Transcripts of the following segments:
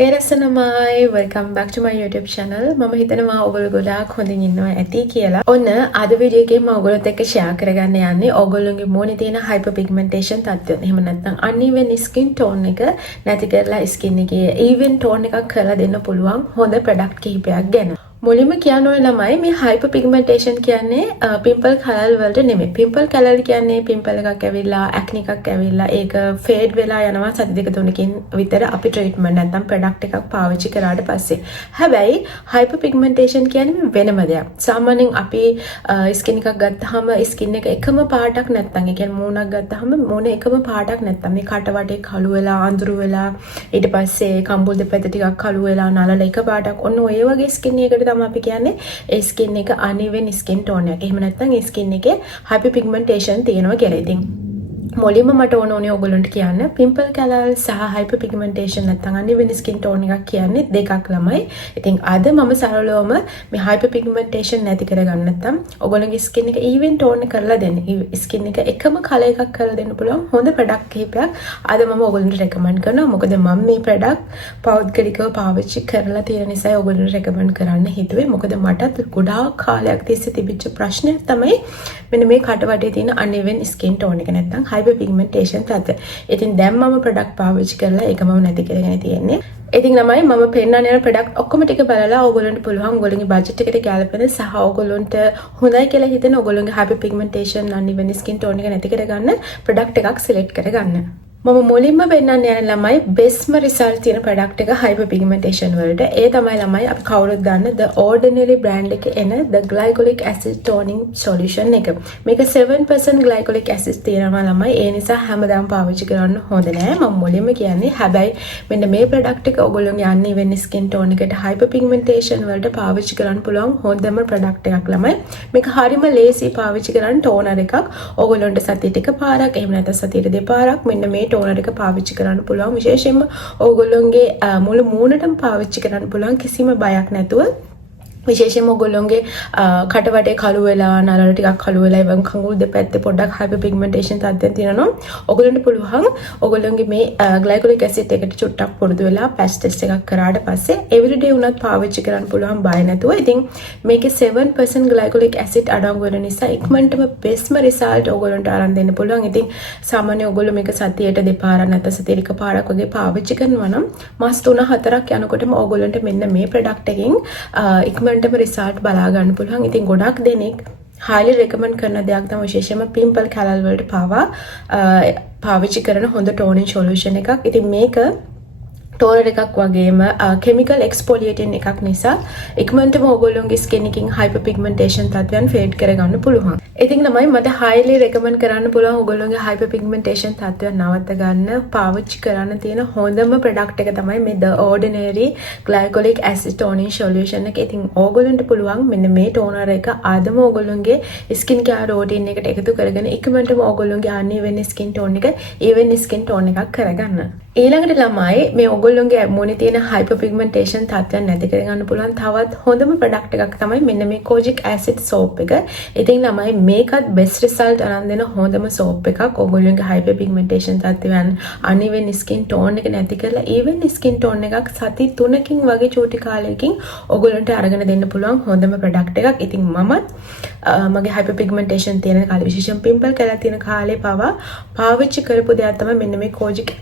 Hey රසනමයි welcome back to my YouTube channel. මම හිතනවා ඔයගොල්ලෝ ගොඩාක් හොඳින් ඉන්නවා ඇති කියලා. ඔන්න අද වීඩියෝ එකේ මම ඔයගොල්ලොත් එක්ක share කරගන්න යන්නේ ඔයගොල්ලෝගේ මූණේ තියෙන hyperpigmentation තත්ත්වය. එහෙම නැත්නම් uneven skin tone එක නැති කරලා skin එකේ even tone එකක් කරලා දෙන්න පුළුවන් හොඳ product කිහිපයක් ගැන. මුලින්ම කියන්න ඕනේ ළමයි මේ hyperpigmentation කියන්නේ pimple කැලල් වලට නෙමෙයි. pimple කැලල් කියන්නේ pimple එකක් ඇවිල්ලා acne එකක් ඇවිල්ලා ඒක fade වෙලා යනවා සති දෙක තුනකින් විතර අපි treatment නැත්නම් product එකක් පාවිච්චි කරාට පස්සේ. හැබැයි hyperpigmentation කියන්නේ වෙනම දෙයක්. සාමාන්‍යයෙන් අපි skin එකක් ගත්තාම skin එක එකම පාටක් නැත්නම් ඒ කියන්නේ මූණක් ගත්තාම මූණ එකම පාටක් නැත්නම් මේ කට වටේ කළු වෙලා අඳුරු වෙලා ඊට පස්සේ කම්බුල් දෙපැත්ත ටිකක් කළු වෙලා නලල එක පාටක් ඔන්න ඔය වගේ skin එකකට තමයි අපි කියන්නේ ඒ skin එක uneven skin tone එක. එහෙම නැත්නම් ඒ skin එකේ hyperpigmentation තියෙනවා කියලා. ඉතින් මුලින්ම මට ඕනේ ඔයගොල්ලන්ට කියන්න pimple කැලල් සහ hyperpigmentation නැත්නම් uneven skin tone එකක් කියන්නේ දෙකක් ළමයි. ඉතින් අද මම සරලවම මේ hyperpigmentation නැති කරගන්න නැත්නම් ඔයගොල්ලන්ගේ skin එක even tone කරලා දෙන්න. skin එක එකම color එකක් කරලා දෙන්න පුළුවන් හොඳ product කිහිපයක් අද මම ඔයගොල්ලන්ට recommend කරනවා. මොකද මම මේ product පෞද්ගලිකව පාවිච්චි කරලා තියෙන නිසා ඔයගොල්ලන්ට recommend කරන්න හිතුවේ. මොකද මටත් ගොඩාක් කාලයක් තිස්සේ තිබිච්ච ප්‍රශ්නයක් තමයි මෙන්න මේ කට වටේ තියෙන uneven skin tone එක නැත්නම් hyperpigmentation තත්ත්වය. ඉතින් දැන් මම product පාවිච්චි කරලා ඒක මම නැති කරගෙන තියෙන්නේ. ඉතින් ළමයි මම පෙන්නන යන product ඔක්කොම ටික බලලා ඕගොල්ලන්ට පුළුවන් ඕගොල්ලන්ගේ budget එකට ගැලපෙන සහ ඕගොල්ලන්ට හොඳයි කියලා හිතෙන ඕගොල්ලන්ගේ hyperpigmentation uneven skin tone එක නැති කරගන්න product එකක් select කරගන්න. මම මුලින්ම පෙන්නන්න යන ළමයි bestම result තියෙන product එක hyperpigmentation වලට. ඒ තමයි ළමයි අපි කවුරුත් දන්න The Ordinary brand එකේ එන The Glycolic Acid Toning Solution එක. මේක 7% glycolic acid තියෙනවා ළමයි. ඒ නිසා හැමදාම පාවිච්චි කරන්න හොඳ නෑ. මම මුලින්ම කියන්නේ හැබැයි මෙන්න මේ product එක ඔයගොල්ලෝගේ uneven skin tone එකට hyperpigmentation වලට පාවිච්චි කරන්න පුළුවන් හොඳම product එකක් ළමයි. මේක හරිම ලේසි පාවිච්චි කරන්න toner එකක්. ඔයගොල්ලන්ට සතියට එකපාරක් එහෙම නැත්නම් සතියට දෙපාරක් මෙන්න මේ toner එක පාවිච්චි කරන්න පුළුවන්. විශේෂයෙන්ම ඕගොල්ලෝගේ මුළු මූණටම පාවිච්චි කරන්න පුළුවන් කිසිම බයක් නැතුව. විශේෂයෙන්ම ඔයගොල්ලෝගේ කට වටේ කළු වෙලා නලල ටිකක් කළු වෙලා ඉවන් කඟුල් දෙපැත්තේ පොඩ්ඩක් hyperpigmentation තත්ත්වයක් තියෙනවා. ඔයගොල්ලන්ට පුළුවන් ඔයගොල්ලෝගේ මේ glycolic acid එකට චුට්ටක් පුරුදු වෙලා patch test එකක් කරාට පස්සේ everyday උනත් පාවිච්චි කරන්න පුළුවන් බය නැතුව. ඉතින් මේකේ 7% glycolic acid අඩංගු වෙන නිසා ඉක්මනටම bestම result ඔයගොල්ලන්ට අරන් දෙන්න පුළුවන්. ඉතින් සාමාන්‍ය ඔයගොල්ලෝ මේක සතියට දෙපාරක් නැත්නම් සතියට එකපාරක් වගේ පාවිච්චි කරනවා නම් මාස 3-4ක් යනකොටම ඔයගොල්ලන්ට මෙන්න මේ product එකෙන් ඉක්මනටම result බලා ගන්න පුළුවන්. ඉතින් ගොඩක් දෙනෙක් highly recommend කරන දෙයක් තමයි විශේෂයෙන්ම pimple කැලල් වලට පාවිච්චි කරන හොඳ toning solution එකක්. ඉතින් මේක toner එකක් වගේම chemical exfoliating එකක් නිසා ඉක්මනටම ඔයගොල්ලෝගේ skin එකකින් hyperpigmentation තත්ත්වයන් fade කරගන්න පුළුවන්. ඉතින් තමයි මට highly recommend කරන්න පුළුවන් ඔයගොල්ලෝගේ hyperpigmentation තත්ත්වයන් නවත්ත ගන්න පාවිච්චි කරන්න තියෙන හොඳම product එක තමයි මේ The Ordinary Glycolic Acid Toning Solution එක. ඉතින් ඔයගොල්ලන්ට පුළුවන් මෙන්න මේ toner එක ආදම ඔයගොල්ලෝගේ skin care routine එකට එකතු කරගෙන ඉක්මනටම ඔයගොල්ලෝගේ uneven skin tone එක even skin tone එකක් කරගන්න. ඊළඟට ළමයි මේ ඔයගොල්ලෝගේ මූණේ තියෙන hyperpigmentation තත්ත්වයන් නැති කරගන්න පුළුවන් තවත් හොඳම product එකක් තමයි මෙන්න මේ kojic acid soap එක. ඉතින් ළමයි මේකත් best result අරන් දෙන හොඳම soap එකක්. ඔයගොල්ලෝගේ hyperpigmentation තත්ත්වයන් uneven skin tone එක නැති කරලා even skin tone එකක් සති 3කින් වගේ චූටි කාලයකින් ඔයගොල්ලන්ට අරගෙන දෙන්න පුළුවන් හොඳම product එකක්. ඉතින් මමත් මගේ hyperpigmentation තියෙන කාලේ විශේෂයෙන් pimple කැලලා තියෙන කාලේ පවා පාවිච්චි කරපු දෙයක් තමයි මෙන්න මේ kojic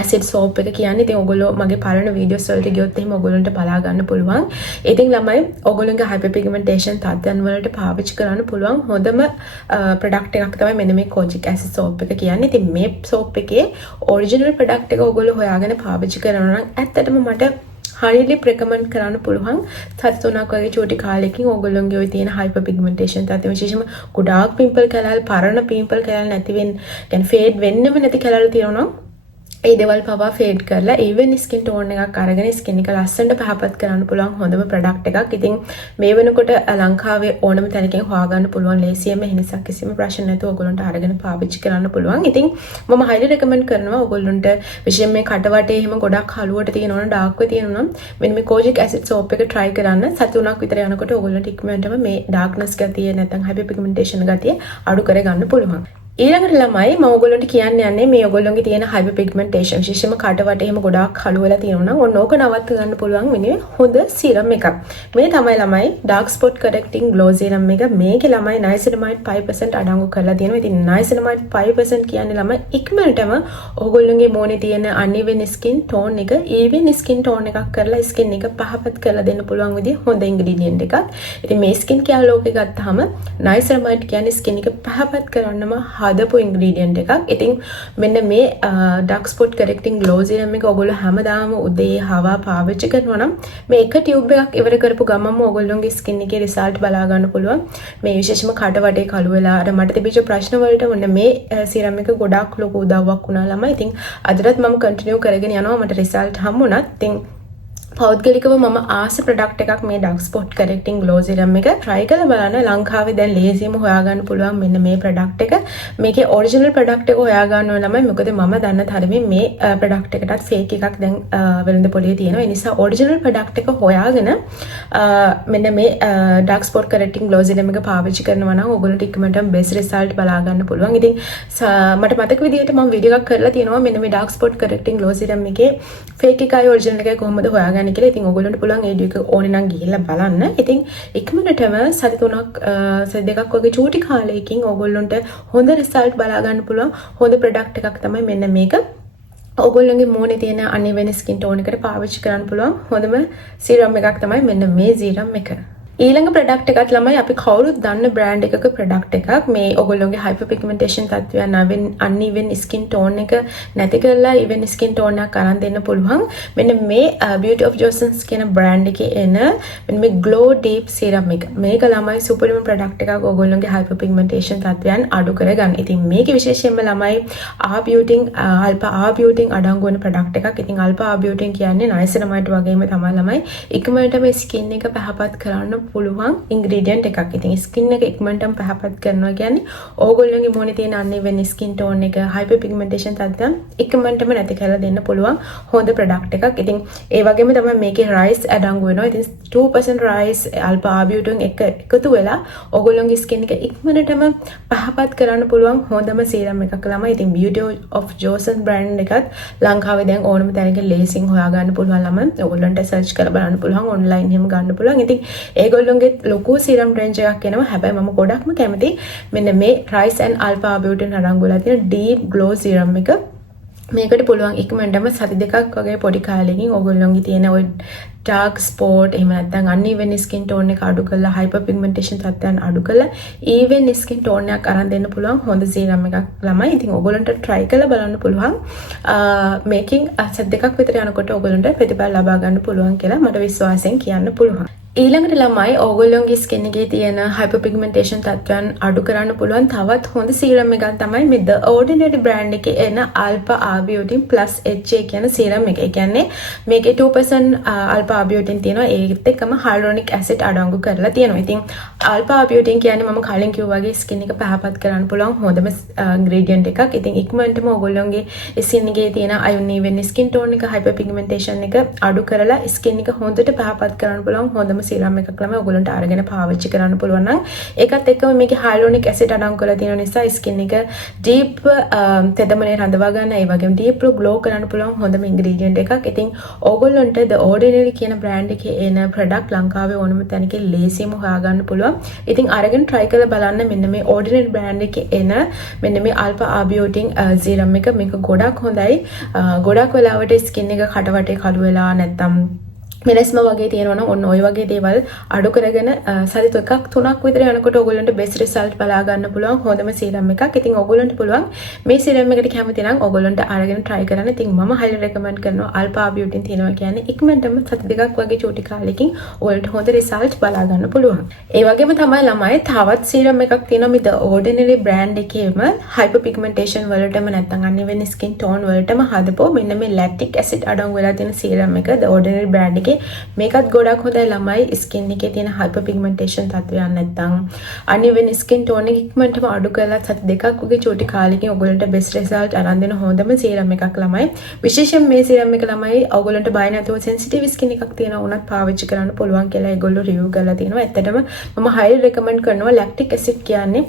acid soap එක කියන්නේ. ඉතින් ඔයගොල්ලෝ මගේ පරණ videos වලට ගියොත් එහෙම ඔයගොල්ලන්ට බලා ගන්න පුළුවන්. ඉතින් ළමයි ඔයගොල්ලන්ගේ hyperpigmentation තත්ත්වයන් වලට පාවිච්චි කරන්න පුළුවන් හොඳම product එකක් තමයි මෙන්න මේ kojic acid soap එක කියන්නේ. ඉතින් මේ soap එකේ original product එක ඔයගොල්ලෝ හොයාගෙන පාවිච්චි කරනවා නම් ඇත්තටම මට highly recommend කරන්න පුළුවන්. සති 3ක් වගේ චූටි කාලෙකින් ඔයගොල්ලෝගේ ඔය තියෙන hyperpigmentation තත්ත්වය විශේෂයෙන්ම ගොඩාක් pimple කැලල් පරණ pimple කැලල් නැති වෙන يعني fade වෙන්නෙම නැති කැලල් තියෙනවා. ඒ දේවල් පවා fade කරලා even skin tone එකක් අරගෙන skin එක ලස්සනට පහපත් කරන්න පුළුවන් හොඳම product එකක්. ඉතින් මේ වෙනකොට ලංකාවේ ඕනම තැනකින් හොයාගන්න පුළුවන් ලේසියෙන්ම. ඒ නිසා කිසිම ප්‍රශ්න නැතුව ඔයගොල්ලන්ට අරගෙන පාවිච්චි කරන්න පුළුවන්. ඉතින් මම highly recommend කරනවා ඔයගොල්ලන්ට විශේෂයෙන් මේ කට වටේ එහෙම ගොඩක් හලුවට තියෙනවා නම් dark වේ තියෙනවා නම් මෙන්න මේ kojic acid soap එක try කරන්න. සති 3ක් විතර යනකොට ඔයගොල්ලන්ට ඉක්මනටම මේ darkness ගතිය නැත්නම් hyperpigmentation ගතිය අඩු කරගන්න පුළුවන්. ඊළඟට ළමයි මම ඔයගොල්ලන්ට කියන්න යන්නේ මේ ඔයගොල්ලන්ගේ තියෙන hyper pigmentation විශේෂයෙන්ම කට වටේ එහෙම ගොඩාක් කළු වෙලා තියෙනවා නම් ඔන්න ඕක නවත්ත ගන්න පුළුවන් වෙන්නේ හොඳ serum එකක්. මේ තමයි ළමයි dark spot correcting glow serum එක. මේකේ ළමයි niacinamide 5% අඩංගු කරලා තියෙනවා. ඉතින් niacinamide 5% කියන්නේ ළමයි ඉක්මනටම ඔයගොල්ලන්ගේ මොනේ තියෙන uneven skin tone එක even skin tone එකක් කරලා skin එක පහපත් කරලා දෙන්න පුළුවන් විදිහ හොඳ ingredient එකක්. ඉතින් මේ skin care ලෝකේ ගත්තාම niacinamide කියන්නේ skin එක පහපත් කරන්නම හදපු ingredient එකක්. ඉතින් මෙන්න මේ dark spot correcting glow serum එක ඔයගොල්ලෝ හැමදාම උදේ හවා පාවිච්චි කරනවා නම් මේ එක tube එකක් ඉවර කරපු ගමන්ම ඔයගොල්ලෝගේ skin එකේ result බලා ගන්න පුළුවන්. මේ විශේෂයෙන්ම කට වටේ කළු වෙලා අර මට තිබිච්ච ප්‍රශ්න වලට මොන මේ serum එක ගොඩාක් ලොකු උදව්වක් වුණා ළමයි. ඉතින් අදටත් මම continue කරගෙන යනවා. මට result හම්බුණත්. ඉතින් පෞද්ගලිකව මම ආස ප්‍රොඩක්ට් එකක් මේ dark spot correcting glow serum එක try කරලා බලන්න. ලංකාවේ දැන් ලේසියෙන්ම හොයාගන්න පුළුවන් මෙන්න මේ ප්‍රොඩක්ට් එක. මේකේ original ප්‍රොඩක්ට් එක හොයාගන්න ඕන ළමයි. මොකද මම දන්න තරමේ මේ ප්‍රොඩක්ට් එකටත් fake එකක් දැන් වෙළඳ පොලේ තියෙනවා. ඒ නිසා original ප්‍රොඩක්ට් එක හොයාගෙන මෙන්න මේ dark spot correcting glow serum එක පාවිච්චි කරනවා නම් ඔයගොල්ලන්ට ඉක්මනටම best result බලා ගන්න පුළුවන්. ඉතින් මට මතක විදිහට මම වීඩියෝ එකක් කරලා තියෙනවා මෙන්න මේ dark spot correcting glow serum එකේ fake එකයි original එකයි කොහොමද හොයාගන්නේ කියලා. ඉතින් ඔයගොල්ලන්ට පුළුවන් ඒ වීඩියෝ එක ඕනේ නම් ගිහිල්ලා බලන්න. ඉතින් ඉක්මනටම සති 3ක් සති 2ක් වගේ චූටි කාලයකින් ඔයගොල්ලන්ට හොඳ රිසල්ට් බලා ගන්න පුළුවන් හොඳ ප්‍රොඩක්ට් එකක් තමයි මෙන්න මේක. ඔයගොල්ලන්ගේ මූණේ තියෙන uneven skin tone එකට පාවිච්චි කරන්න පුළුවන් හොඳම serum එකක් තමයි මෙන්න මේ serum එක. ඊළඟ ප්‍රොඩක්ට් එකත් ළමයි අපි කවුරුත් දන්න බ්‍රෑන්ඩ් එකක ප්‍රොඩක්ට් එකක්. මේ ඔයගොල්ලෝගේ hyper pigmentation තත්ත්වයන් uneven skin tone එක නැති කරලා even skin tone එකක් අරන් දෙන්න පුළුවන්. මෙන්න මේ Beauty of Joseph's කියන බ්‍රෑන්ඩ් එකේ එන මෙන්න මේ glow deep serum එක. මේක ළමයි සුපර්ම ප්‍රොඩක්ට් එකක් ඔයගොල්ලෝගේ hyper pigmentation තත්ත්වයන් අඩු කරගන්න. ඉතින් මේකේ විශේෂයෙන්ම ළමයි alpha arbutin අඩංගු වෙන ප්‍රොඩක්ට් එකක්. ඉතින් alpha arbutin කියන්නේ niacinamide වගේම තමයි ළමයි ඉක්මනටම skin එක පහපත් කරන්න පුළුවන් ingredient එකක්. ඉතින් skin එක ඉක්මනටම පහපත් කරනවා කියන්නේ ඕගොල්ලෝගේ මොනේ තියෙන uneven skin tone එක hyper pigmentation තත්ත්වයන් ඉක්මනටම නැති කරලා දෙන්න පුළුවන් හොඳ product එකක්. ඉතින් ඒ වගේම තමයි මේකේ rice අඩංගු වෙනවා. ඉතින් 2% rice alpha arbutin එකතු වෙලා ඕගොල්ලෝගේ skin එක ඉක්මනටම පහපත් කරන්න පුළුවන් හොඳම serum එකක් ළමයි. ඉතින් Beauty of Joseph brand එකත් ලංකාවේ දැන් ඕනම තැනක ලේසියෙන් හොයා ගන්න පුළුවන් ළමයි. ඕගොල්ලන්ට search කරලා බලන්න පුළුවන් online එහෙම ගන්න පුළුවන්. ඉතින් ඒගොල්ලෝගේ ලොකු serum range එකක් එනවා. හැබැයි මම ගොඩක්ම කැමති මෙන්න මේ rice and alpha arbutin අඩංගු වෙලා තියෙන deep glow serum එක. මේකට පුළුවන් ඉක්මනටම සති 2ක් වගේ පොඩි කාලෙකින් ඕගොල්ලෝගේ තියෙන ওই dark spot එහෙම නැත්නම් uneven skin tone එක අඩු කරලා hyper pigmentation තත්ත්වයන් අඩු කරලා even skin tone එකක් අරන් දෙන්න පුළුවන් හොඳ serum එකක් ළමයි. ඉතින් ඕගොල්ලන්ට try කරලා බලන්න පුළුවන්. මේකෙන් සති 2ක් විතර යනකොට ඕගොල්ලන්ට ප්‍රතිඵල ලබා ගන්න පුළුවන් කියලා මට විශ්වාසයෙන් කියන්න පුළුවන්. ඊළඟට ළමයි ඕගොල්ලෝගේ skin එකේ තියෙන hyper pigmentation තත්ත්වයන් අඩු කරන්න පුළුවන් තවත් හොඳ serum එකක් තමයි මේ The Ordinary brand එකේ එන alpha arbutin plus HA කියන serum එක. ඒ කියන්නේ මේකේ 2% alpha arbutin තියෙනවා. ඒකත් එක්කම hyaluronic acid අඩංගු කරලා තියෙනවා. ඉතින් alpha arbutin කියන්නේ මම කලින් කිව්වා වගේ skin එක පහපත් කරන්න පුළුවන් හොඳම ingredient එකක්. ඉතින් ඉක්මනටම ඕගොල්ලෝගේ skin එකේ තියෙන uneven skin tone එක hyper pigmentation එක අඩු කරලා skin එක හොඳට පහපත් කරන්න පුළුවන් හොඳම serum එකක් ළමයි ඔයගොල්ලන්ට අරගෙන පාවිච්චි කරන්න පුළුවන් නම් ඒකත් එක්කම මේකේ hyaluronic acid අඩංගු කරලා තියෙන නිසා skin එක deep තෙදමනේ රඳවා ගන්න ඒ වගේම deep glow කරන්න පුළුවන් හොඳම ingredient එකක්. ඉතින් ඕගොල්ලන්ට The Ordinary කියන brand එකේ එන product ලංකාවේ ඕනම තැනක ලේසියෙන්ම හොයාගන්න පුළුවන්. ඉතින් අරගෙන try කරලා බලන්න මෙන්න මේ Ordinary brand එකේ එන මෙන්න මේ alpha arbutin serum එක. මේක ගොඩක් හොඳයි. ගොඩක් වෙලාවට skin එක කට වටේ කළු වෙලා නැත්තම් මෙලස්ම වගේ තියෙනවා නම් ඔන්න ඔය වගේ දේවල් අඩු කරගෙන සති 2ක් 3ක් විතර යනකොට ඔයගොල්ලන්ට best result බලා ගන්න පුළුවන් හොඳම serum එකක්. ඉතින් ඔයගොල්ලන්ට පුළුවන් මේ serum එකට කැමති නම් ඔයගොල්ලන්ට අරගෙන try කරන්න. ඉතින් මම highly recommend කරනවා alpha arbutin තියෙනවා කියන්නේ ඉක්මනටම සති 2ක් වගේ චූටි කාලෙකින් ඔයාලට හොඳ result බලා ගන්න පුළුවන්. ඒ වගේම තමයි ළමයි තවත් serum එකක් තියෙනවා මේ The Ordinary brand එකේම hyper pigmentation වලටම නැත්නම් uneven skin tone වලටම හදපුව මෙන්න මේ lactic acid අඩංගු වෙලා තියෙන serum එක The Ordinary brand එකේ මේකත් ගොඩක් හොඳයි ළමයි skin එකේ තියෙන hyper pigmentation තත්ත්වයන් නැත්තම් uneven skin tone එක ඉක්මනටම අඩු කරලා සති 2ක් වගේ චූටි කාලෙකින් ඔයගොල්ලන්ට best result අරන් දෙන හොඳම serum එකක් ළමයි. විශේෂයෙන් මේ serum එක ළමයි ඔයගොල්ලන්ට බය නැතුව sensitive skin එකක් තියෙනවා උනත් පාවිච්චි කරන්න පුළුවන් කියලා ඒගොල්ලෝ review කරලා තියෙනවා. ඇත්තටම මම highly recommend කරනවා lactic acid කියන්නේ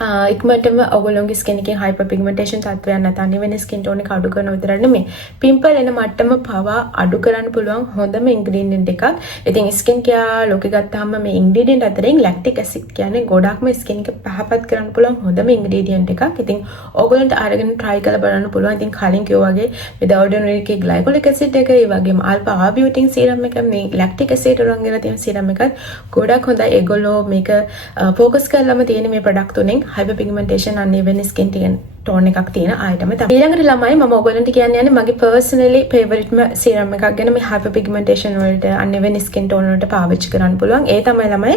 ඉක්මනටම ඔයගොල්ලෝගේ ස්කින් එකේ හයිපර් පිග්මන්ටේෂන් තත්ත්වයක් නැත්නම් නිවෙන ස්කින් ටෝන් එක අඩු කරන විතරක් නෙමෙයි පිම්පල් එන මට්ටම පවා අඩු කරන්න පුළුවන් හොඳම ඉන්ග්‍රීඩියන්ට් එකක්. ඉතින් ස්කින් කෙයාර් ලෝකෙ ගත්තාම මේ ඉන්ග්‍රීඩියන්ට් අතරින් ලැක්ටික් ඇසිඩ් කියන්නේ ගොඩක්ම ස්කින් එක පහපත් කරන්න පුළුවන් හොඳම ඉන්ග්‍රීඩියන්ට් එකක්. ඉතින් ඕගොල්ලන්ට අරගෙන try කරලා බලන්න පුළුවන්. ඉතින් කලින් කිව්වා වගේ with ordinary එකේ glycolic acid එක ඒ වගේම alpha arbutin serum එක මේ lactic acid වලින් ගෙන තියෙන serum එකත් ගොඩක් හොඳයි. ඒගොල්ලෝ මේක focus කරලාම තියෙන මේ product තුනෙන් hyper pigmentation uneven skin tone එකක් තියෙන item එක තමයි. ඊළඟට ළමයි මම ඔයගොල්ලන්ට කියන්න යන්නේ මගේ personally favorite serum එකක් ගැන මේ hyper pigmentation වලට uneven skin tone වලට පාවිච්චි කරන්න පුළුවන්. ඒ තමයි ළමයි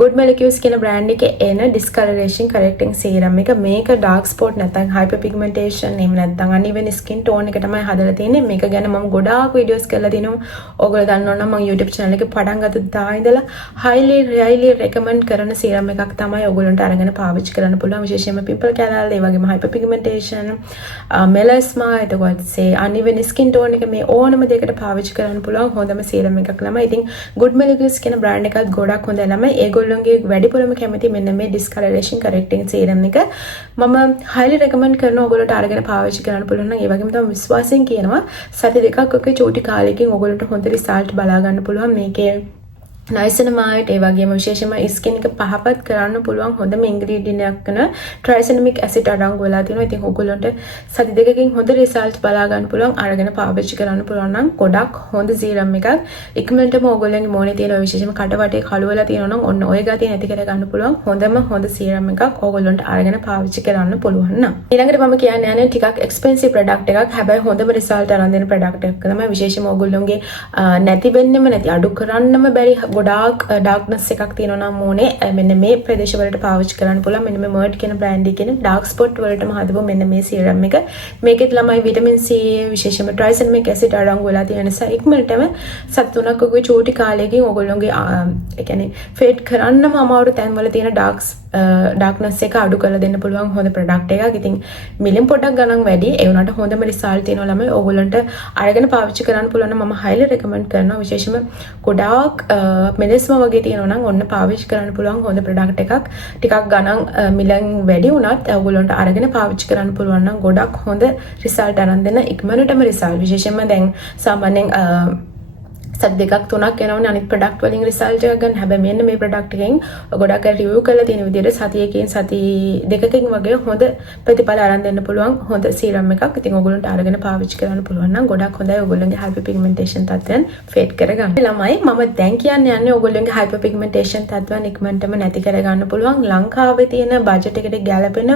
Good Molecules කියන brand එකේ එන discoloration correcting serum එක. මේක dark spot නැත්නම් hyper pigmentation එහෙම නැත්නම් uneven skin tone එක තමයි හදලා තියෙන්නේ. මේක ගැන මම ගොඩාක් videos කරලා දිනවා. ඔයගොල්ලෝ දන්නව නම් මම YouTube channel එකේ පටන් ගත්ත දා ඉඳලා highly recommend කරන serum එකක් තමයි ඔයගොල්ලන්ට අරගෙන පාවිච්චි කරන්න පුළුවන්. විශේෂයෙන්ම pimple කැලෑල් ඒ වගේම hyper pigmentation melasma එතකොට uneven skin tone එක මේ ඕනම දෙයකට පාවිච්චි කරන්න පුළුවන් හොඳම serum එකක් ළමයි. ඉතින් Good Molecules කියන brand එකත් ගොඩක් හොඳයි ළමයි. ඒගොල්ලෝගේ වැඩිපුරම කැමති මෙන්න මේ discoloration correcting serum එක මම highly recommend කරනවා ඔයගොල්ලෝට අරගෙන පාවිච්චි කරන්න පුළුවන් නම් ඒ වගේම තමයි විශ්වාසයෙන් කියනවා සති දෙකක් ඔකේ චූටි කාලෙකින් ඔයගොල්ලෝට හොඳ result බලා ගන්න පුළුවන්. මේකේ niacinamide ඒ වගේම විශේෂයෙන්ම ස්කින් එක පහපත් කරන්න පුළුවන් හොඳම ඉන්ග්‍රීඩියන්ට් එකක් කරන triacenomic acid අඩංගු වෙලා තියෙනවා. ඉතින් ඔයගොල්ලන්ට සති දෙකකින් හොඳ රිසල්ට් බලා ගන්න පුළුවන්. අරගෙන පාවිච්චි කරන්න පුළුවන් නම් ගොඩක් හොඳ සීරම් එකක්. ඉක්මනටම ඔයගොල්ලන්ගේ මොනේ තියෙන විශේෂයෙන්ම කට වටේ කළු වෙලා තියෙනවා නම් ඔන්න ඔය ගතිය නැති කර ගන්න පුළුවන් හොඳ සීරම් එකක් ඔයගොල්ලන්ට අරගෙන පාවිච්චි කරන්න පුළුවන් නම්. ඊළඟට මම කියන්න යන්නේ ටිකක් expensive product එකක්. හැබැයි හොඳම රිසල්ට් අරන් දෙන product එකක් තමයි විශේෂයෙන්ම ඔයගොල්ලන්ගේ නැති වෙන්නෙම නැති අඩු කරන්නම බැරි ගොඩාක් ඩාර්ක්නස් එකක් තියෙනවා නම් මොනේ මෙන්න මේ ප්‍රදේශ වලට පාවිච්චි කරන්න පුළුවන්. මෙන්න මේ මර්ඩ් කියන බ්‍රෑන්ඩ් එකේ කියන ඩාර්ක් ස්පොට් වලටම හදපු මෙන්න මේ සීරම් එක. මේකෙත් ළමයි විටමින් C විශේෂයෙන්ම triacenomic acid අඩංගු වෙලා තියෙන නිසා ඉක්මනටම සත් තුනක් ඔගේ චූටි කාලයකින් ඔයගොල්ලෝගේ ඒ කියන්නේ ෆේඩ් කරන්නම අමාරු තැන්වල තියෙන ඩාර්ක්නස් එක අඩු කරලා දෙන්න පුළුවන් හොඳ ප්‍රොඩක්ට් එකක්. ඉතින් මිලියන් පොඩක් ගණන් වැඩි ඒ වුණාට හොඳම රිසල්ට් තියෙනවා ළමයි. ඔයගොල්ලන්ට අරගෙන පාවිච්චි කරන්න පුළුවන් නම් මම highly recommend කරනවා. විශේෂයෙන්ම ගොඩාක් මෙලස්ම වගේ තියෙනවා නම් ඔන්න පාවිච්චි කරන්න පුළුවන් හොඳ ප්‍රොඩක්ට් එකක්. ටිකක් ගණන් මිලන් වැඩි වුණත් ඔයගොල්ලන්ට අරගෙන පාවිච්චි කරන්න පුළුවන් නම් ගොඩක් හොඳ රිසල්ට් අරන් දෙන ඉක්මනටම රිසල්ට්. විශේෂයෙන්ම දැන් සාමාන්‍යයෙන් සත් දෙකක් තුනක් යනවනේ අනිත් ප්‍රොඩක්ට් වලින් රිසල්ට් එක ගන්න. හැබැයි මෙන්න මේ ප්‍රොඩක්ට් එකෙන් ගොඩක් අය රිවිව් කරලා තියෙන විදිහට සතියකින් සති දෙකකින් වගේ හොඳ ප්‍රතිඵල අරන් දෙන්න පුළුවන් හොඳ සීරම් එකක්. ඉතින් ඔයගොල්ලන්ට අරගෙන පාවිච්චි කරන්න පුළුවන් නම් ගොඩක් හොඳයි ඔයගොල්ලන්ගේ hyper pigmentation තත්ත්වයන් ෆේඩ් කරගන්න. ළමයි මම දැන් කියන්න යන්නේ ඔයගොල්ලන්ගේ hyper pigmentation තත්ත්වයන් ඉක්මනටම නැති කරගන්න පුළුවන් ලංකාවේ තියෙන බජට් එකට ගැලපෙන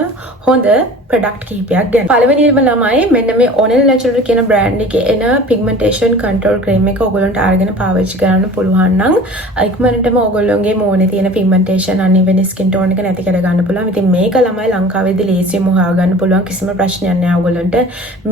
හොඳ ප්‍රොඩක්ට් කිහිපයක් ගැන. පළවෙනිම ළමයි මෙන්න මේ Onel Natural කියන බ්‍රෑන්ඩ් එකේ එන pigmentation control cream එක ඔයගොල්ලන්ට අරගෙන පාවිච්චි කරන්න පුළුවන් නම් ඉක්මනටම ඔයගොල්ලෝගේ මෝනේ තියෙන pigmentation uneven skin tone එක නැති කර ගන්න පුළුවන්. ඉතින් මේක ළමයි ලංකාවේදී ලේසියෙන්ම හොයාගන්න පුළුවන් කිසිම ප්‍රශ්නයක් නෑ ඔයගොල්ලන්ට.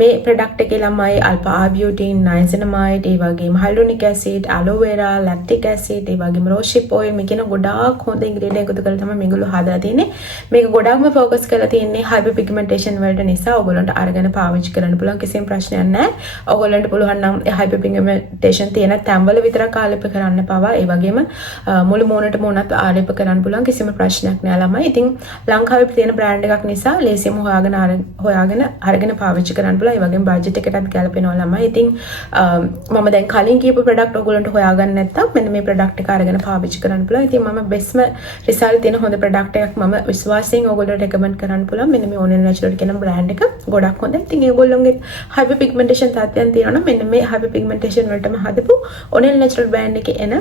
මේ ප්‍රොඩක්ට් එකේ ළමයි alpha arbutin, niacinamide, ඒ වගේම hyaluronic acid, aloe vera, lactic acid, ඒ වගේම rose hip oil මේ කියන ගොඩාක් හොඳ ඉන්ග්‍රීඩියන්ට් එකතු කරලා තමයි මේගොල්ලෝ හදලා තියෙන්නේ. මේක ගොඩාක්ම ફોකස් කරලා තියෙන්නේ hyper pigmentation වලට නිසා ඔයගොල්ලන්ට අරගෙන පාවිච්චි කරන්න පුළුවන් කිසිම ප්‍රශ්නයක් නෑ. ඔයගොල්ලන්ට පුළුවන් නම් hyper pigmentation තියෙන තැන්වල විතරක් ආලේප කරන්න පවා ඒ වගේම මුළු මූණට මූණත් ආලේප කරන්න පුළුවන් කිසිම ප්‍රශ්නයක් නෑ ළමයි. ඉතින් ලංකාවේ තියෙන බ්‍රෑන්ඩ් එකක් නිසා ලේසියෙන්ම හොයාගෙන අරගෙන පාවිච්චි කරන්න පුළුවන්. ඒ වගේම බජට් එකටත් ගැලපෙනවා ළමයි. ඉතින් මම දැන් කලින් කියපු ප්‍රොඩක්ට් ඔයගොල්ලන්ට හොයාගන්න නැත්නම් මෙන්න මේ ප්‍රොඩක්ට් එක අරගෙන පාවිච්චි කරන්න පුළුවන්. ඉතින් මම බෙස්ම රිසල්ට් තියෙන හොඳ ප්‍රොඩක්ට් එකක් මම විශ්වාසයෙන් ඔයගොල්ලන්ට රෙකමන්ඩ් කරන්න පුළුවන්. මෙන්න මේ Onel Natural කියන බ්‍රෑන්ඩ් එක ගොඩක් හොඳයි. ඉතින් ඒගොල්ලෝගේ hyper pigmentation තත්ත්වයන් තියෙනවා නම් මෙන්න මේ hyper pigmentation වලටම හදපු Onel Natural brand එකේ එන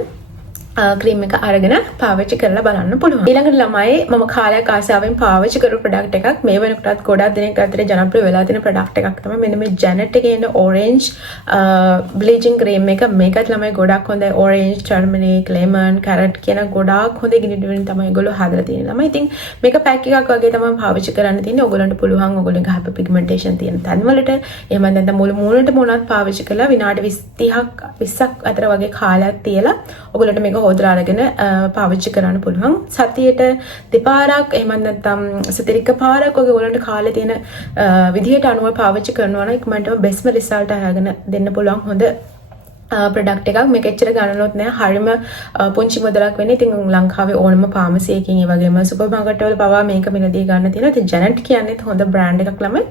ක්‍රීම් එක අරගෙන පාවිච්චි කරලා බලන්න පුළුවන්. ඊළඟට ළමයි මම කාලයක් ආසාවෙන් පාවිච්චි කරපු ප්‍රොඩක්ට් එකක් මේ වෙනකොටත් ගොඩක් දෙනෙක් අතරේ ජනප්‍රිය වෙලා තියෙන ප්‍රොඩක්ට් එකක් තමයි මෙන්න මේ Janet එකේ එන orange bleaching cream එක. මේකත් ළමයි ගොඩක් හොඳයි. orange, turmeric, lemon, carrot කියන ගොඩාක් හොඳ ඉන්ග්‍රීඩියන්ට් තමයි ඒගොල්ලෝ හදලා තියෙන්නේ ළමයි. ඉතින් මේක පැක් එකක් වගේ තමයි පාවිච්චි කරන්න තියෙන්නේ. ඔයගොල්ලන්ට පුළුවන් ඔයගොල්ලන්ගේ hyper pigmentation තියෙන තැන්වලට එහෙම නැත්නම් මුළු මූණට මොනවත් පාවිච්චි කරලා විනාඩි 20ක් අතර වගේ කාලයක් තියලා ඔයගොල්ලන්ට මේක හොදලා අරගෙන පාවිච්චි කරන්න පුළුවන්. සතියට දෙපාරක් එහෙම නැත්නම් සතියට එකපාරක් වගේ ඔයගොල්ලන්ට කාලේ තියෙන විදිහට අනුව පාවිච්චි කරනවා නම් ඉක්මනටම බෙස්ම රිසල්ට් අරගෙන දෙන්න පුළුවන් හොඳ ප්‍රොඩක්ට් එකක් මේක එච්චර ගණනොත් නෑ හරියම පුංචි මුදලක් වෙන්නේ. ඉතින් ලංකාවේ ඕනම ෆාමසි එකකින් ඒ වගේම සුපර් මාකට් වල පවා මේක මිලදී ගන්න තියෙනවා. ඉතින් ජැනට් කියන්නේත් හොඳ බ්‍රෑන්ඩ් එකක් ළමයි.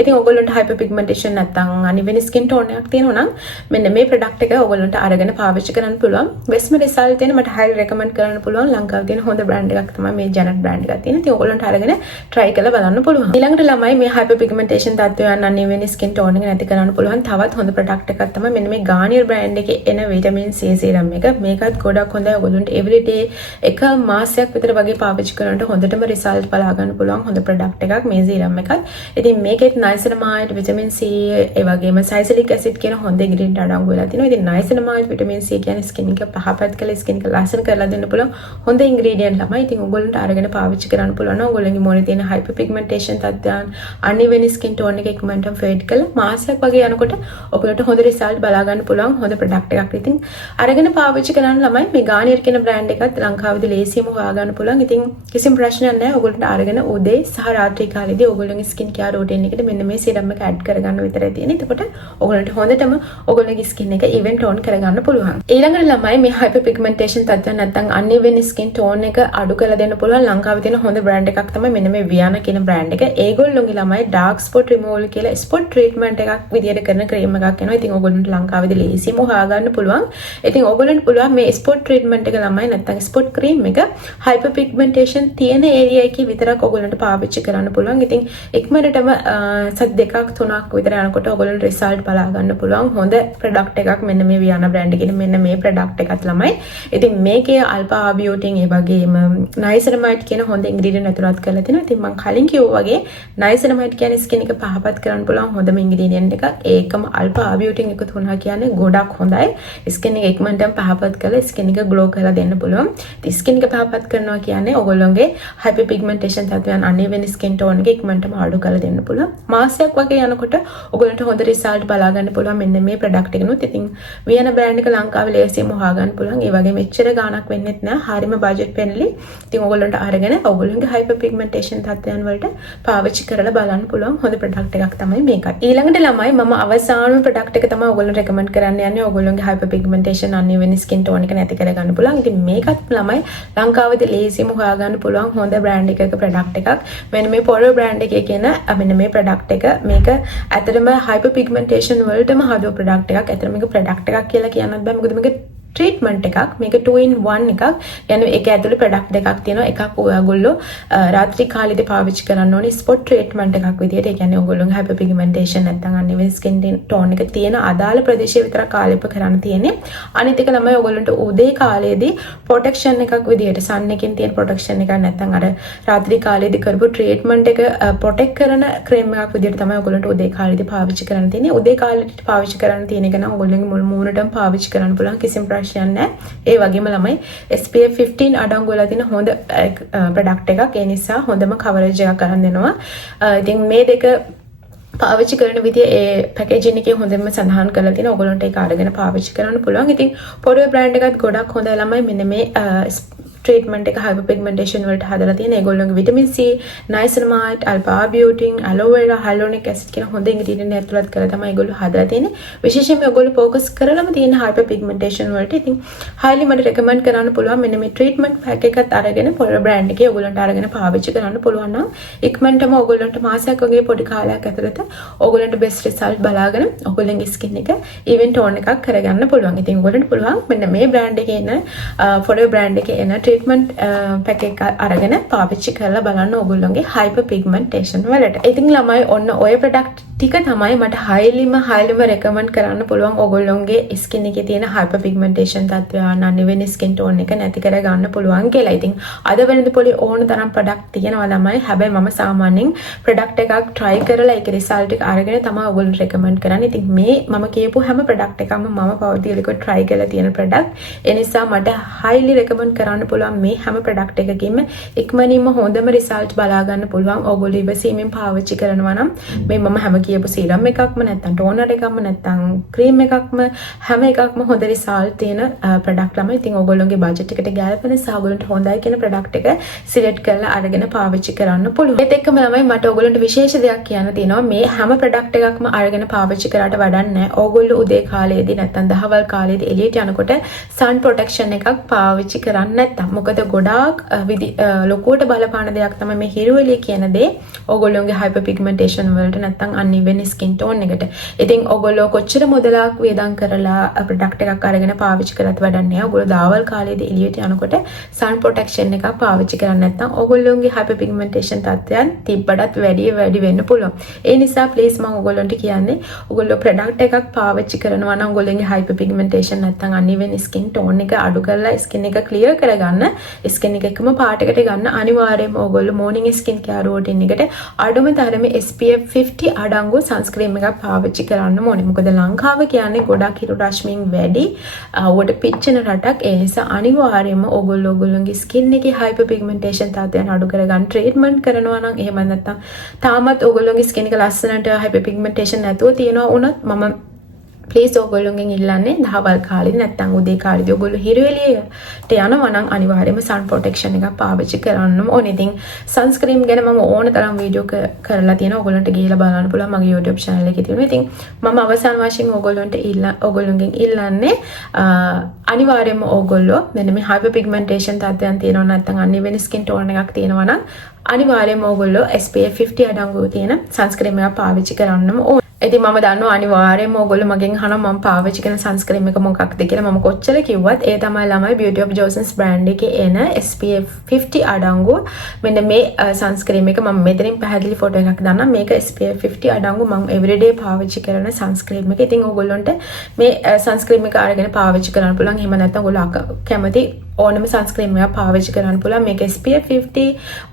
ඉතින් ඔයගොල්ලන්ට හයිපර් පිග්මන්ටේෂන් නැත්නම් අනිවෙන ස්කින් ටෝන් එකක් තියෙනවා නම් මෙන්න මේ ප්‍රොඩක්ට් එක ඔයගොල්ලන්ට අරගෙන පාවිච්චි කරන්න පුළුවන්. බෙස්ට් රිසල්ට් එන මට හයිලි රෙකමන්ඩ් කරන්න පුළුවන් ලංකාවේ තියෙන හොඳ බ්‍රෑන්ඩ් එකක් තමයි මේ ජැනට් බ්‍රෑන්ඩ් එකක් තියෙන. ඉතින් ඔයගොල්ලන්ට අරගෙන try කරලා බලන්න පුළුවන්. ඊළඟට ළමයි මේ හයිපර් පිග්මන්ටේෂන් තත්ත්වයන් අනිවෙන ස්කින් ටෝන් එක නැති කරන්න පුළුවන් තවත් හොඳ ප්‍රොඩක්ට් එකක් තමයි මෙන්න මේ Garnier බ්‍රෑන්ඩ් එකේ එන විටමින් C සීරම් එක. මේකත් ගොඩක් හොඳයි. ඔයගොල්ලන්ට every day එක මාසයක් විතර වගේ පාවිච්චි කරනකොට හොඳටම රිසල්ට් බලා ගන්න පුළුවන් හොඳ ප්‍රොඩක්ට් එකක් මේ සීරම් එකත්. ඉතින් මේකෙත් නයිසිනමයිඩ්, විටමින් C, ඒ වගේම සයිසලික් ඇසිඩ් කියන හොඳ ඉන්ග්‍රීඩියන්ට් අඩංගු වෙලා තිනවා. ඉතින් නයිසිනමයිඩ්, විටමින් C කියන්නේ ස්කින් එක පහපත් කරලා ස්කින් එක ලස්සන කරලා දෙන්න පුළුවන් හොඳ ඉන්ග්‍රීඩියන්ට් ළමයි. ඉතින් ඔයගොල්ලන්ට අරගෙන පාවිච්චි කරන්න පුළුවන්. ඔයගොල්ලන්ගේ මොනේ තියෙන හයිපර් පිග්මන්ටේෂන් තත්ත්වයන් අනිවෙන ස්කින් ටෝන් එක ඉක්මනටම ෆේඩ් කරලා මාසයක් වගේ යනකොට ඔයගොල්ලන්ට හොඳ රිසල්ට් බලා ගන්න පුළුවන් හොඳ ප්‍රොඩක්ට් එකක්. ඉතින් අරගෙන පාවිච්චි කරන්න ළමයි මේ Garnier කියන බ්‍රෑන්ඩ් එකත් ලංකාවේදී ලේසියෙන්ම හොයාගන්න පුළුවන්. ඉතින් කිසිම ප්‍රශ්නයක් නැහැ. ඔයගොල්ලන්ට අරගෙන උදේ සහ රාත්‍රී කාලෙදී ඔයගොල්ලන්ගේ ස්කින් කෙයාර් රූටින් එකට මෙන්න මේ සීරම් එක ඇඩ් කරගන්න විතරයි තියෙන්නේ. එතකොට ඔයගොල්ලන්ට හොඳටම ඔයගොල්ලන්ගේ ස්කින් එක ඉවෙන් ටෝන් කරගන්න පුළුවන්. ඊළඟට ළමයි මේ හයිපර් පිග්මන්ටේෂන් තත්ත්වයන් නැත්නම් අන්ඉවෙන් ස්කින් ටෝන් එක අඩු කරලා දෙන්න පුළුවන් ලංකාවේ තියෙන හොඳ බ්‍රෑන්ඩ් එකක් තමයි මෙන්න මේ Viana කියන බ්‍රෑන්ඩ් එක. ඒගොල්ලෝගේ ළමයි ඩාර්ක් ස්පොට් රිමූවල් කියලා ස්පොට් ට්‍රීට්මන්ට් එකක් විදියට කරන ක්‍රීම් එකක් එනවා. ඉතින් ඔයගොල්ලන්ට ලංකාවේදී ලේසියෙන්ම හොයාගන්න පුළුවන්. ඉතින් ඔයගොල්ලන්ට පුළුවන් මේ ස්පොට් ට්‍රීට්මන්ට් එක ළමයි නැත්නම් ස්පොට් ක්‍රීම් එක හයිපර් පිග්මන්ටේෂන් තියෙන ඒරියා එකේ විතරක් ඔයගොල්ලන්ට පාවිච්චි කරන්න පුළුවන්. ඉතින් ඉක්මනටම සත් දෙකක් තුනක් විතර යනකොට ඔයගොල්ලන්ට රිසල්ට් බලා ගන්න පුළුවන් හොඳ ප්‍රොඩක්ට් එකක් මෙන්න මේ Viana බ්‍රෑන්ඩ් එකේ මෙන්න මේ ප්‍රොඩක්ට් එකත් ළමයි. ඉතින් මේකේ අල්ෆා ආබියෝටින් ඒ වගේම නයිසිනමයිඩ් කියන හොඳ ඉන්ග්‍රීඩියන්ට් ඇතුළත් කරලා තිනවා. ඉතින් මම කලින් කිව්වා වගේ නයිසිනමයිඩ් කියන්නේ ස්කින් එක පහපත් කරන්න පුළුවන් හොඳම ඉන්ග්‍රීඩියන්ට් එකක්. ඒකම අල්ෆා ආබියෝටින් එකතු වුණා කියන්නේ ගොඩක් හොඳයි. ස්කින් එක ඉක්මනටම පහපත් කරලා ස්කින් එක ග්ලෝ කරලා දෙන්න පුළුවන්. ඉතින් ස්කින් එක පහපත් කරනවා කියන්නේ ඔයගොල්ලෝගේ හයිපර් පිග්මන්ටේෂන් තත්ත්වයන් අනිවෙන ස්කින් ටෝන් එක ඉක්මනටම අඩු කරලා දෙන්න පුළුවන්. මාසයක් වගේ යනකොට ඔයගොල්ලන්ට හොඳ රිසල්ට් බලා ගන්න පුළුවන් මෙන්න මේ ප්‍රොඩක්ට් එකනොත්. ඉතින් Viana බ්‍රෑන්ඩ් එක ලංකාවේ ලේසියෙන්ම හොයාගන්න පුළුවන්. ඒ වගේම එච්චර ගාණක් වෙන්නෙත් නෑ. හරිම බජට් ෆ්‍රෙන්ඩ්ලි. ඉතින් ඔයගොල්ලන්ට අරගෙන ඔයගොල්ලන්ගේ හයිපර් පිග්මන්ටේෂන් තත්ත්වයන් වලට පාවිච්චි කරලා බලන්න පුළුවන් හොඳ ප්‍රොඩක්ට් එකක් තමයි මේකත්. ඊළඟට ළමයි මම අවසානම ප්‍රොඩක්ට් එක තමයි ඔයගොල්ලන්ට රෙකමන්ඩ් කරන්න යන්නේ. ඔයගොල්ලන්ගේ හයිපර් පිග්මන්ටේෂන් අනිවෙන ස්කින් ටෝන් එක නැති කරගන්න පුළුවන්. ඉතින් මේකත් ළමයි ලංකාවේදී ලේසියෙන්ම හොයාගන්න පුළුවන් හොඳ බ්‍රෑන්ඩ් එකක ප්‍රොඩක්ට් එකක්. මෙන්න මේ Poro බ්‍රෑන්ඩ් එකේ කියන මෙන්න මේ ප්‍රොඩක්ට් එක මේක ඇත්තටම හයිපර් පිග්මන්ටේෂන් වලටම හදව ප්‍රොඩක්ට් එකක්. ඇත්තටම මේක ප්‍රොඩක්ට් එකක් කියලා කියන්නත් බෑ. මොකද මේක ට්‍රීට්මන්ට් එකක්. මේක 2-in-1 එකක්. يعني ඒක ඇතුලේ ප්‍රොඩක්ට් දෙකක් තියෙනවා. එකක් ඔයගොල්ලෝ රාත්‍රී කාලෙදී පාවිච්චි කරන්න ඕනේ ස්පොට් ට්‍රීට්මන්ට් එකක් විදියට. ඒ කියන්නේ ඔයගොල්ලෝගේ හයිපර් පිග්මන්ටේෂන් නැත්නම් අනිවෙන ස්කින් ටෝන් එක තියෙන අදාළ ප්‍රදේශය විතරක් ආලේප කරන්න තියෙන්නේ. අනිත් එක තමයි ඔයගොල්ලන්ට උදේ කාලයේදී ප්‍රොටෙක්ෂන් එකක් විදියට සන් එකෙන් තියෙන ප්‍රොටෙක්ෂන් එකක් නැත්නම් අර රාත්‍රී කාලයේදී කරපු ට්‍රීට්මන්ට් එක ප්‍රොටෙක්ට් කරන ක්‍රීම් එකක් විදියට තමයි ඔයගොල්ලන්ට උදේ කාලෙදී පාවිච්චි කරන්න තියෙන්නේ. උදේ කාලෙදී පාවිච්චි කරන්න තියෙන එක නම් ඔයගොල්ලෝගේ මුළු මූණටම පාවිච්චි කරන්න පුළුවන් කිසිම ඒ වගේම ළමයි SPF 15 අඩංගු වෙලා තියෙන හොඳ ප්‍රොඩක්ට් එකක්. ඒ නිසා හොඳම කවරේජ් එකක් අරන් දෙනවා. ඉතින් මේ දෙක පාවිච්චි කරන විදිය ඒ පැකේජින් එකේ හොඳින්ම සඳහන් කරලා තියෙනවා. ඔයගොල්ලන්ට ඒක අරගෙන පාවිච්චි කරන්න පුළුවන්. ඉතින් Poro බ්‍රෑන්ඩ් එකත් ගොඩක් හොඳයි ළමයි. මෙන්න මේ ට්‍රීට්මන්ට් එක හයිපර් පිග්මන්ටේෂන් වලට හදලා තියෙන. ඒගොල්ලෝගේ විටමින් C, නයිසිනමයිඩ්, අල්ෆා බියෝටින්, ඇලෝවෙරා, හයිලුරොනික් ඇසිඩ් කියන හොඳ ඉන්ග්‍රීඩියන්ට් ඇතුළත් කරලා තමයි ඒගොල්ලෝ හදලා තියෙන්නේ. විශේෂයෙන්ම ඒගොල්ලෝ ફોකස් කරලාම තියෙන හයිපර් පිග්මන්ටේෂන් වලට. ඉතින් highly මට රෙකමන්ඩ් කරන්න පුළුවන් මෙන්න මේ ට්‍රීට්මන්ට් පැක් එකත් අරගෙන Poro බ්‍රෑන්ඩ් එකේ ඕගොල්ලන්ට අරගෙන පාවිච්චි කරන්න පුළුවන් නම් ඉක්මනටම ඕගොල්ලන්ට මාසයක් වගේ පොඩි කාලයක් ඇතුළත ඕගොල්ලන්ට බෙස්ට් රිසල්ට් බලාගෙන ඕගොල්ලන්ගේ ස්කින් එක ඉවෙන් ටෝන් එකක් කරගන්න පුළුවන්. ඉතින් ඕගොල්ලන්ට පුළුවන් මෙන්න මේ බ්‍රෑන්ඩ් එකේ එන Poro බ්‍රෑන්ඩ් එකේ එන ට්‍රීට්මන්ට් පැක් එක අරගෙන පාවිච්චි කරලා බලන්න ඕගොල්ලෝගේ හයිපර් පිග්මන්ටේෂන් වලට. ඉතින් ළමයි ඔන්න ඔය ප්‍රොඩක්ට් ටික තමයි මට highlyම රෙකමන්ඩ් කරන්න පුළුවන් ඕගොල්ලෝගේ ස්කින් එකේ තියෙන හයිපර් පිග්මන්ටේෂන් තත්ත්වයන් අනිවෙන ස්කින් ටෝන් එක නැති කර ගන්න පුළුවන් කියලා. ඉතින් අද වෙනද පොලි ඕන තරම් ප්‍රොඩක්ට් තියෙනවා ළමයි. හැබැයි මම සාමාන්‍යයෙන් ප්‍රොඩක්ට් එකක් try කරලා ඒකේ රිසල්ට් එක අරගෙන තමයි ඕගොල්ලන්ට රෙකමන්ඩ් කරන්නේ. ඉතින් මේ මම කියපු හැම ප්‍රොඩක්ට් එකක්ම මම පෞද්ගලිකව try කරලා තියෙන ප්‍රොඩක්ට්. ඒ නිසා මට highly රෙකමන්ඩ් කරන්න පුළුවන් මේ හැම ප්‍රොඩක්ට් එකකින්ම ඉක්මනින්ම හොඳම රිසල්ට් බලා ගන්න පුළුවන්. ඕගොල්ලෝ ඉවසීමෙන් පාවිච්චි කරනවා නම් මේ මම හැම කියපු සීරම් එකක්ම නැත්නම් ටෝනර් එකක්ම නැත්නම් ක්‍රීම් එකක්ම හැම එකක්ම හොඳ රිසල්ට් තියෙන ප්‍රොඩක්ට් ළමයි. ඉතින් ඔයගොල්ලෝගේ බජට් එකට ගැලපෙන සහ ඔයගොල්ලන්ට හොඳයි කියන ප්‍රොඩක්ට් එක සිලෙක්ට් කරලා අරගෙන පාවිච්චි කරන්න පුළුවන්. ඒත් එක්කම ළමයි මට ඔයගොල්ලන්ට විශේෂ දෙයක් කියන්න තියෙනවා. මේ හැම ප්‍රොඩක්ට් එකක්ම අරගෙන පාවිච්චි කරාට වැඩක් නැහැ. ඔයගොල්ලෝ උදේ කාලයේදී නැත්නම් දහවල් කාලයේදී එළියට යනකොට sun protection එකක් පාවිච්චි කරන්නේ නැත්තම්. මොකද ගොඩාක් ලොකුවට බලපාන දෙයක් තමයි මේ හිරුවෙලිය කියන දේ ඔයගොල්ලෝගේ hyperpigmentation වලට නැත්නම් uneven skin tone එකට. ඉතින් ඔයගොල්ලෝ කොච්චර මුදලක් වේදම් කරලා ප්‍රොඩක්ට් එකක් අරගෙන පාවිච්චි කරත් වැඩක් නැහැ. ඔයගොල්ලෝ දාවල් කාලේදී එළියට යනකොට sun protection එකක් පාවිච්චි කරන්නේ නැත්නම් ඔයගොල්ලෝගේ hyperpigmentation තත්ත්වයන් තිබ්බටත් වැඩි වෙන්න පුළුවන්. ඒ නිසා please මම ඔයගොල්ලන්ට කියන්නේ ඔයගොල්ලෝ ප්‍රොඩක්ට් එකක් පාවිච්චි කරනවා නම් ඔයගොල්ලෝගේ hyperpigmentation නැත්නම් uneven skin tone එක අඩු කරලා skin එක clear කරගන්න, skin එක එකම පාටකට ගන්න අනිවාර්යයෙන්ම ඔයගොල්ලෝ morning skin care routine එකට අඩුම තරමේ SPF 50 අඩංගු sunscreen එකක් පාවිච්චි කරන්න ඕනේ. මොකද ලංකාව කියන්නේ ගොඩක් හිරු රශ්මියෙන් වැඩි උඩ පිච්චෙන රටක්. ඒ නිසා අනිවාර්යයෙන්ම ඔයගොල්ලෝගේ skin එකේ hyperpigmentation තත්ත්වයන් අඩු කරගන්න treatment කරනවා නම් එහෙම නැත්නම් තාමත් ඔයගොල්ලෝගේ skin එක ලස්සනට hyperpigmentation නැතුව තියෙනවා වුණොත් මම please ඔයගොල්ලෝගෙන් ඉල්ලන්නේ දහවල් කාලේ නැත්නම් උදේ කාලේදී ඔයගොල්ලෝ හිරුවෙලියට යනවා නම් අනිවාර්යයෙන්ම sun protection එකක් පාවිච්චි කරන්න ඕනේ. ඉතින් sunscreen ගැන මම ඕන තරම් වීඩියෝ කරලා තියෙනවා. ඔයගොල්ලන්ට ගිහලා බලන්න පුළුවන් මගේ YouTube channel එකේ තියෙනවා. ඉතින් මම අවසාන වශයෙන් ඔයගොල්ලෝගෙන් ඉල්ලන්නේ අනිවාර්යයෙන්ම ඔයගොල්ලෝ මෙන්න මේ hyperpigmentation තත්ත්වයන් තියෙනවා නැත්නම් uneven skin tone එකක් තියෙනවා නම් අනිවාර්යයෙන්ම ඔයගොල්ලෝ SPF 50 අඩංගු තියෙන sunscreen එකක් පාවිච්චි කරන්නම ඕනේ. ඉතින් මම දන්නවා අනිවාර්යයෙන්ම ඔයගොල්ලෝ මගෙන් අහනවා මම පාවිච්චි කරන sunscreen එක මොකක්ද කියලා. මම කොච්චර කිව්වත් ඒ තමයි ළමයි Beauty of Joseon's brand එකේ එන SPF 50 අඩංගු මෙන්න මේ sunscreen එක මම මෙතනින් පැහැදිලි ෆොටෝ එකක් දාන්නම්. මේක SPF 50 අඩංගු මම everyday පාවිච්චි කරන sunscreen එක. ඉතින් ඔයගොල්ලන්ට මේ sunscreen එක අරගෙන පාවිච්චි කරන්න පුළුවන්. එහෙම නැත්නම් ඔයගොල්ලෝ කැමති ඕනම sunscreen එකක් පාවිච්චි කරන්න පුළුවන්. මේක SPF 50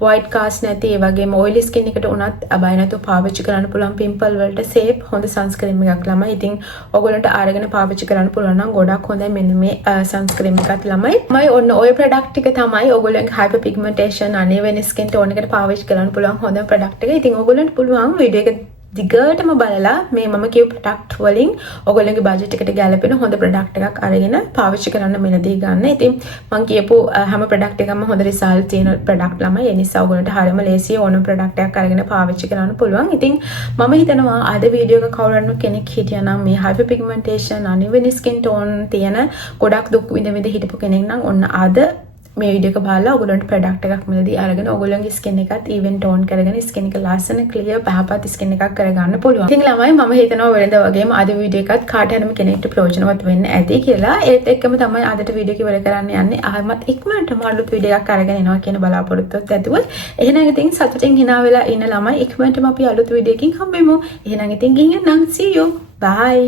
white cast නැති ඒ වගේම oily skin එකට උනත් අබය නැතුව පාවිච්චි කරන්න පුළුවන්. pimple වලට safe හොඳ sunscreen එකක් ළමයි. ඉතින් ඔයගොල්ලන්ට අරගෙන පාවිච්චි කරන්න පුළුවන් නම් ගොඩක් හොඳයි මෙන්න මේ sunscreen එකත් ළමයි. මම ඔන්න ඔය product එක තමයි ඔයගොල්ලන්ගේ hyperpigmentation uneven skin tone එකට පාවිච්චි කරන්න පුළුවන් හොඳ product එක. ඉතින් ඔයගොල්ලන්ට පුළුවන් වීඩියෝ එක දිගටම බලලා මේ මම කියපු ප්‍රොඩක්ට් වලින් ඔයගොල්ලෝගේ බජට් එකට ගැලපෙන හොඳ ප්‍රොඩක්ට් එකක් අරගෙන පාවිච්චි කරන්න මෙලදී ගන්න. ඉතින් මම කියපු හැම ප්‍රොඩක්ට් එකක්ම හොඳ රිසල්ට් තියෙන ප්‍රොඩක්ට් ළමයි. ඒ නිසා ඔයගොල්ලන්ට හරියම ලේසියි ඕනම ප්‍රොඩක්ට් එකක් අරගෙන පාවිච්චි කරන්න පුළුවන්. ඉතින් මම හිතනවා අද වීඩියෝ එක කවුරුන් කෙනෙක් හිටියනම් මේ hyperpigmentation uneven skin tone තියෙන ගොඩක් දුක් විඳ හිටපු කෙනෙක් නම් ඔන්න අද මේ වීඩියෝ එක බලලා ඔයගොල්ලන්ට ප්‍රොඩක්ට් එකක් මෙලදී අරගෙන ඔයගොල්ලන්ගේ ස්කින් එකත් even tone කරගෙන ස්කින් එක ලස්සන ක්ලියර් පහපත් ස්කින් එකක් කරගන්න පුළුවන්. ඉතින් ළමයි මම හිතනවා වෙනද වගේම අද වීඩියෝ එකත් කාට හරිම කෙනෙක්ට ප්‍රයෝජනවත් වෙන්න ඇති කියලා. ඒත් එක්කම තමයි අදට වීඩියෝ එක ඉවර කරන්න යන්නේ. ආයෙමත් ඉක්මනටම අලුත් වීඩියෝ එකක් අරගෙන එනවා කියන බලාපොරොත්තුවත් ඇතුව. එහෙනම් ඉතින් සතුටින් hina වෙලා ඉන්න ළමයි ඉක්මනටම අපි අලුත් වීඩියෝ එකකින් හම්බෙමු. එහෙනම් ඉතින් ගිහින් නම් see you. Bye.